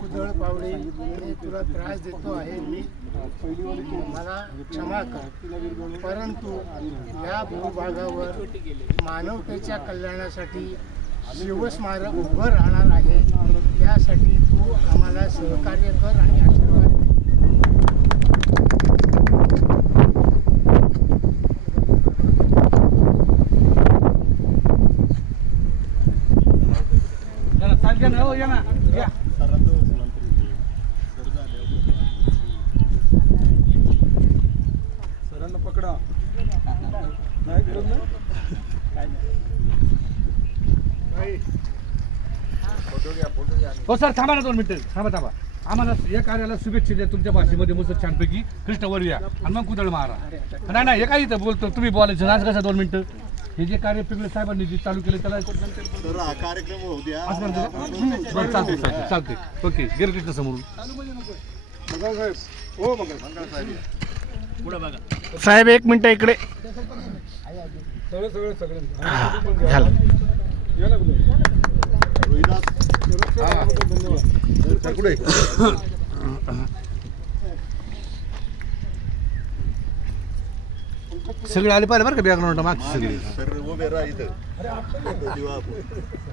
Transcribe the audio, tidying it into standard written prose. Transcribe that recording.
कुदळ पावडे आणि तुला त्रास देतो आहे मी, मला क्षमा कर. परंतु या भूभागावर मानवतेच्या कल्याणासाठी शिवस्मारक उभं राहणार आहे. त्यासाठी तू आम्हाला सहकार्य कर आणि आशीर्वाद दे. सरांना पकडा. नाही गरज नाही. हो सर, थांबा ना 2 मिनिटं. थांबा. आम्हाला या कार्याला शुभेच्छा द्या तुमच्या भाषेमध्ये मस्त छानपैकी. कृष्णवर या आणि मग कुदळ मारा. नाही हे काय इथं बोलतो तुम्ही, बोलायचं आज कसं 2 मिनिटं. हे जे कार्य पिंगळे साहेबांनी जे चालू केलं त्याला कार्यक्रम होऊ द्या. बरं, चालते. ओके, गिरकृष्ण समोरून साहेब 1 मिनिट इकडे. सगळे झालं. कुठे सगळे आले पाहिजे बरं का बॅकग्राऊंड मागची सगळी. सर उभे राहा इथं.